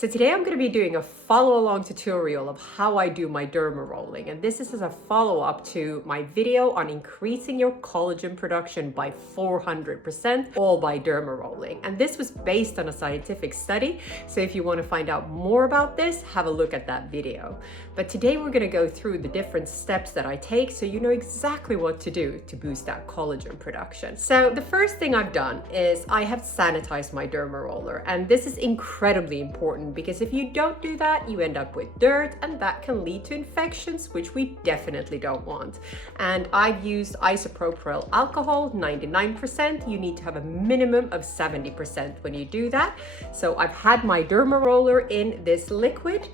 So today I'm going to be doing a follow-along tutorial of how I do my Dermarolling, and this is as a follow-up to my video on increasing your collagen production by 400%, all by Dermarolling. And this was based on a scientific study, so if you want to find out more about this, have a look at that video. But today we're going to go through the different steps that I take so you know exactly what to do to boost that collagen production. So the first thing I've done is I have sanitized my Dermaroller, and this is incredibly important because if you don't do that, you end up with dirt, and that can lead to infections, which we definitely don't want. And I've used isopropyl alcohol, 99%. You need to have a minimum of 70% when you do that. So I've had my Dermaroller in this liquid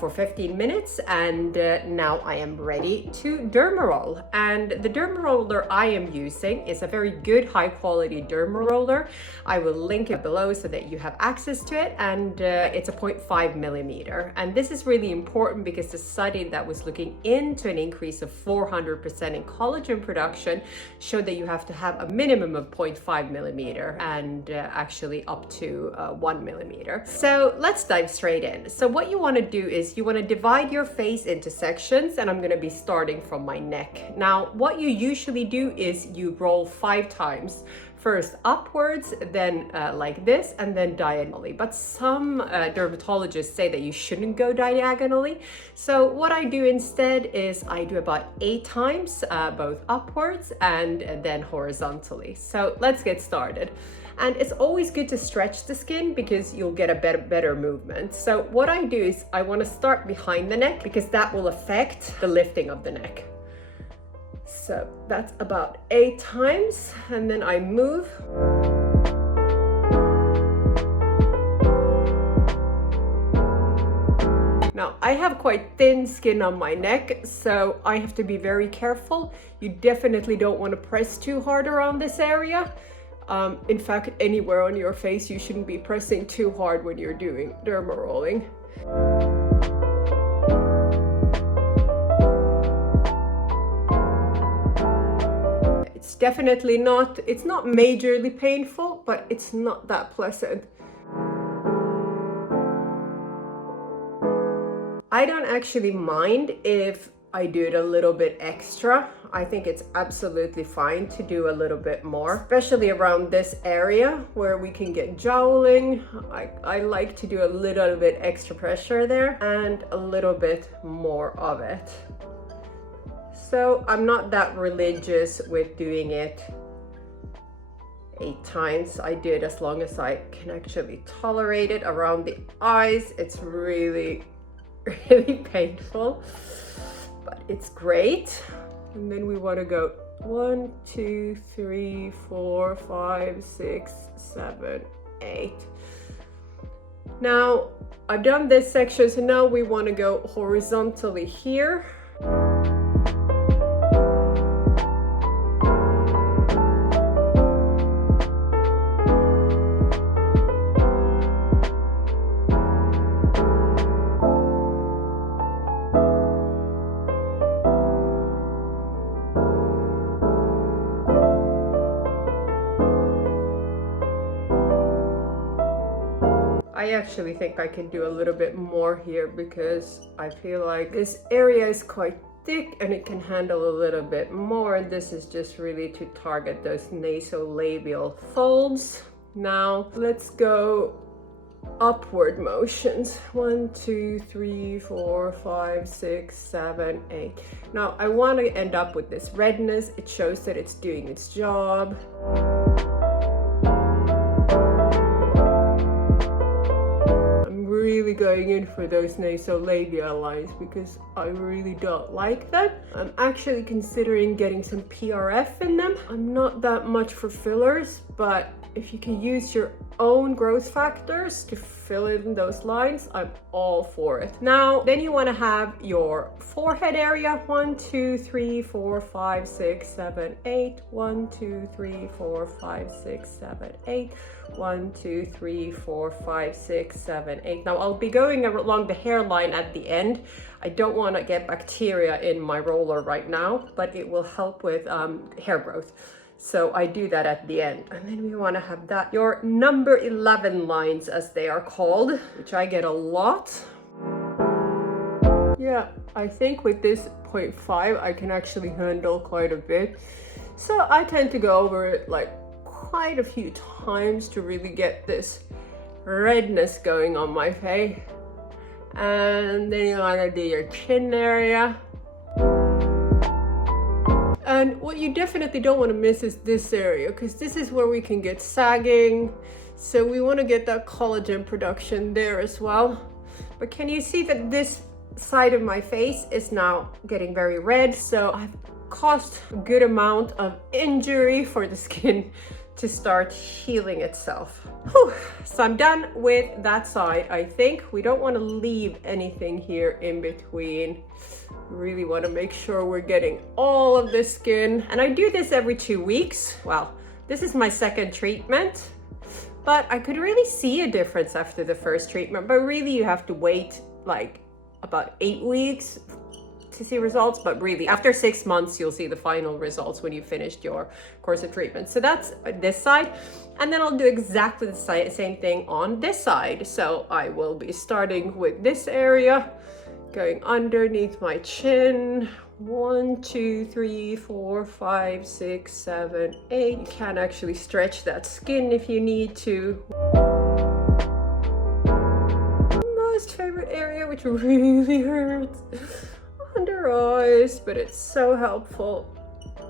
for 15 minutes, and now I am ready to Dermaroll. And the Dermaroller I am using is a very good, high quality Dermaroller. I will link it below so that you have access to it, and it's a 0.5 millimeter. And this is really important because the study that was looking into an increase of 400% in collagen production showed that you have to have a minimum of 0.5 millimeter and actually up to 1 millimeter. So let's dive straight in. So what you want to do is you want to divide your face into sections, and I'm going to be starting from my neck. Now, what you usually do is you roll 5 times. First upwards, then like this, and then diagonally. But some dermatologists say that you shouldn't go diagonally. So what I do instead is I do about 8 times, both upwards and then horizontally. So let's get started. And it's always good to stretch the skin because you'll get a better movement. So what I do is I want to start behind the neck because that will affect the lifting of the neck. So that's about 8 times, and then I move. Now, I have quite thin skin on my neck, so I have to be very careful. You definitely don't want to press too hard around this area. In fact, anywhere on your face, you shouldn't be pressing too hard when you're doing Dermarolling. It's definitely not, it's not majorly painful, but it's not that pleasant. I don't actually mind if I do it a little bit extra. I think it's absolutely fine to do a little bit more, especially around this area where we can get jowling. I like to do a little bit extra pressure there and a little bit more of it. So I'm not that religious with doing it 8 times. I do it as long as I can actually tolerate it. Around the eyes, it's really painful, but it's great. And then we want to go 1, 2, 3, 4, 5, 6, 7, 8. Now I've done this section, so now we want to go horizontally here. I actually think I can do a little bit more here because I feel like this area is quite thick and it can handle a little bit more. And this is just really to target those nasolabial folds. Now let's go upward motions. 1, 2, 3, 4, 5, 6, 7, 8. Now I want to end up with this redness. It shows that it's doing its job. Really going in for those nasolabial lines because I really don't like them. I'm actually considering getting some PRF in them. I'm not that much for fillers, but if you can use your own growth factors to fill in those lines, I'm all for it. Now, then you want to have your forehead area. 1, 2, 3, 4, 5, 6, 7, 8. 1, 2, 3, 4, 5, 6, 7, 8. 1, 2, 3, 4, 5, 6, 7, 8. Now I'll be going along the hairline at the end. I don't want to get bacteria in my roller right now, but it will help with hair growth. So I do that at the end. And then we want to have that, your number 11 lines as they are called, which I get a lot. Yeah, I think with this 0.5, I can actually handle quite a bit. So I tend to go over it like quite a few times to really get this redness going on my face. And then you want to do your chin area. And what you definitely don't want to miss is this area, because this is where we can get sagging. So we want to get that collagen production there as well. But can you see that this side of my face is now getting very red? So I've caused a good amount of injury for the skin to start healing itself. Whew. So I'm done with that side. I think we don't want to leave anything here in between. Really want to make sure we're getting all of the skin. And I do this every 2 weeks. Well, this is my second treatment, but I could really see a difference after the first treatment. But really you have to wait like about 8 weeks to see results. But really after 6 months, you'll see the final results when you finished your course of treatment. So that's this side. And then I'll do exactly the same thing on this side. So I will be starting with this area, going underneath my chin. 1, 2, 3, 4, 5, 6, 7, 8. You can actually stretch that skin if you need to. Most favorite area, which really hurts, under eyes, but it's so helpful.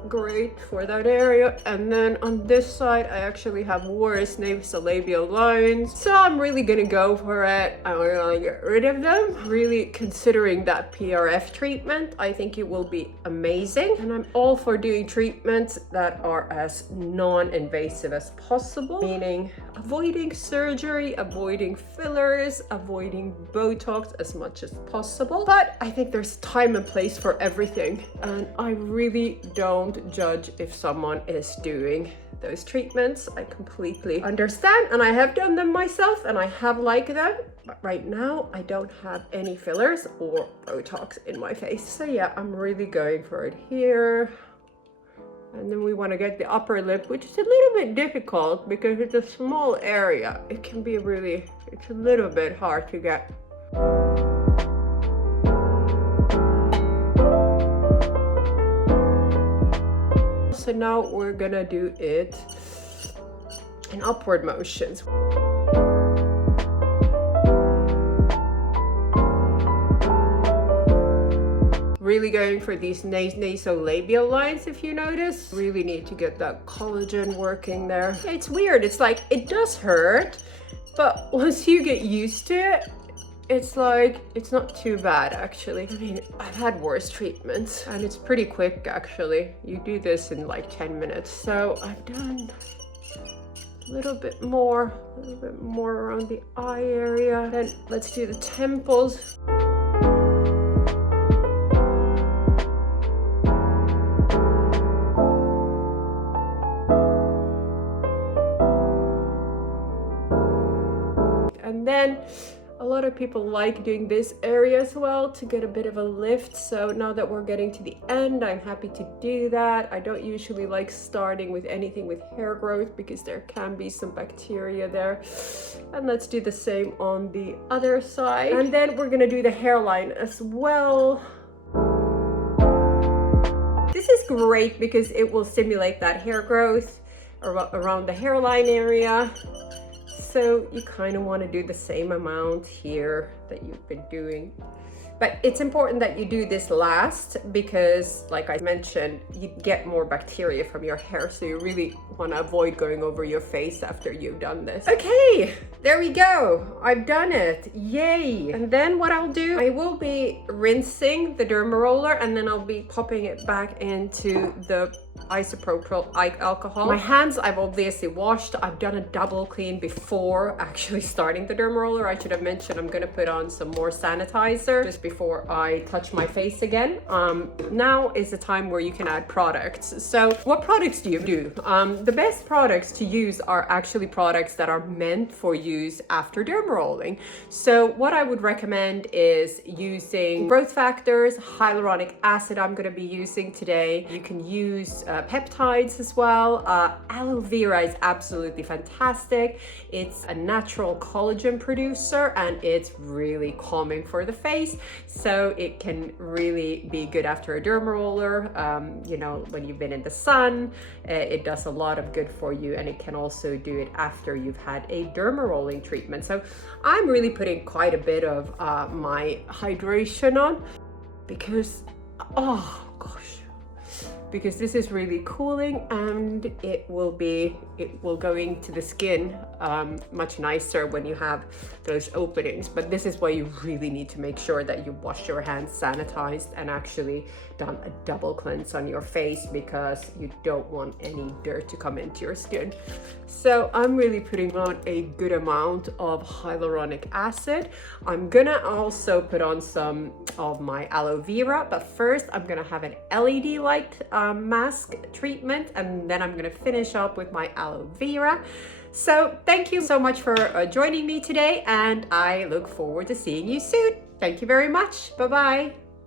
Great for that area. And then on this side, I actually have worse nasolabial lines. So I'm really gonna go for it. I'm gonna get rid of them. Really considering that PRF treatment, I think it will be amazing. And I'm all for doing treatments that are as non-invasive as possible, meaning avoiding surgery, avoiding fillers, avoiding Botox as much as possible. But I think there's time and place for everything. And I really don't judge if someone is doing those treatments. I completely understand, and I have done them myself and I have liked them. But right now I don't have any fillers or Botox in my face. So yeah, I'm really going for it here. And then we want to get the upper lip, which is a little bit difficult because it's a small area. It can be really, it's a little bit hard to get. So now we're gonna do it in upward motions. Really going for these nasolabial lines, if you notice. Really need to get that collagen working there. It's weird, it's like, it does hurt, but once you get used to it, it's like, it's not too bad actually. I mean, I've had worse treatments and it's pretty quick actually. You do this in like 10 minutes. So I've done a little bit more around the eye area. Then let's do the temples. And then a lot of people like doing this area as well to get a bit of a lift. So now that we're getting to the end, I'm happy to do that. I don't usually like starting with anything with hair growth because there can be some bacteria there. And let's do the same on the other side. And then we're gonna do the hairline as well. This is great because it will stimulate that hair growth around the hairline area. So you kind of want to do the same amount here that you've been doing. But it's important that you do this last because, like I mentioned, you get more bacteria from your hair. So you really want to avoid going over your face after you've done this. Okay, there we go. I've done it. Yay. And then what I'll do, I will be rinsing the Dermaroller and then I'll be popping it back into the isopropyl alcohol. My hands I've obviously washed. I've done a double clean before actually starting the Dermaroller. I should have mentioned I'm gonna put on some more sanitizer just before I touch my face again. Now is the time where you can add products. So what products do you do? The best products to use are actually products that are meant for use after Dermarolling. So what I would recommend is using growth factors, hyaluronic acid I'm gonna be using today. You can use peptides as well. Aloe vera is absolutely fantastic. It's a natural collagen producer and it's really calming for the face. So it can really be good after a derma roller. You know, when you've been in the sun, it does a lot of good for you, and it can also do it after you've had a derma rolling treatment. So I'm really putting quite a bit of my hydration on because, oh gosh, because this is really cooling, and it will go into the skin much nicer when you have those openings. But this is why you really need to make sure that you wash your hands, sanitized, and actually done a double cleanse on your face, because you don't want any dirt to come into your skin. So I'm really putting on a good amount of hyaluronic acid. I'm gonna also put on some of my aloe vera, but first I'm gonna have an LED light mask treatment, and then I'm gonna finish up with my aloe vera. So thank you so much for joining me today, and I look forward to seeing you soon. Thank you very much. Bye bye.